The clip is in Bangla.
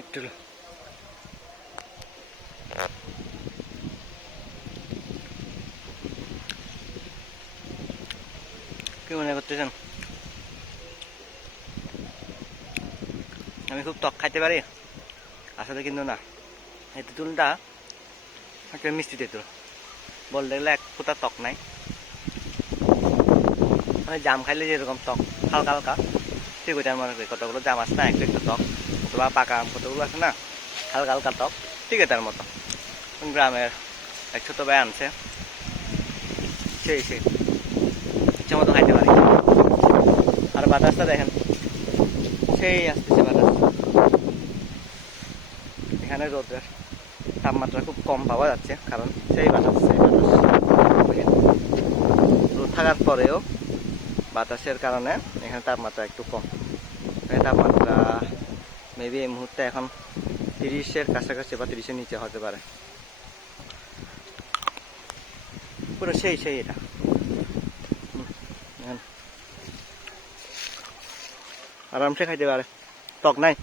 একটু কি মনে করতেছেন? আমি খুব টক খাইতে পারি, আসলে কিন্তু না। এই তেঁতুলটা একটা মিষ্টি তেঁতুল, বলতে গেলে এক ফোঁটা টক নাই। মানে জাম খাইলে যেরকম টক হালকা হালকা, ঠিক ওইটার মনে করি। কতগুলো জাম আছে না একটু একটু টক, অথবা পাকা আম কতগুলো আছে না হালকা হালকা টক, ঠিক এটার মতো। গ্রামের এক ছোটো ভাই আনছে, সেই ইচ্ছা মতো খাইতে পারি। আর বাতাসটা দেখেন, সেই আসতেছে বাতাস। এখানে রোদের তাপমাত্রা খুব কম পাওয়া যাচ্ছে, কারণ সেই বাতাস রোদ থাকার পরেও বাতাসের কারণে এখানে তাপমাত্রা একটু কম। এখানে তাপমাত্রা মেবি এই মুহূর্তে এখন 30-এর কাছাকাছি বা 30-এর নিচে হতে পারে। পুরো সেই এটা আরামসে খাইতে পারে, টক নাই।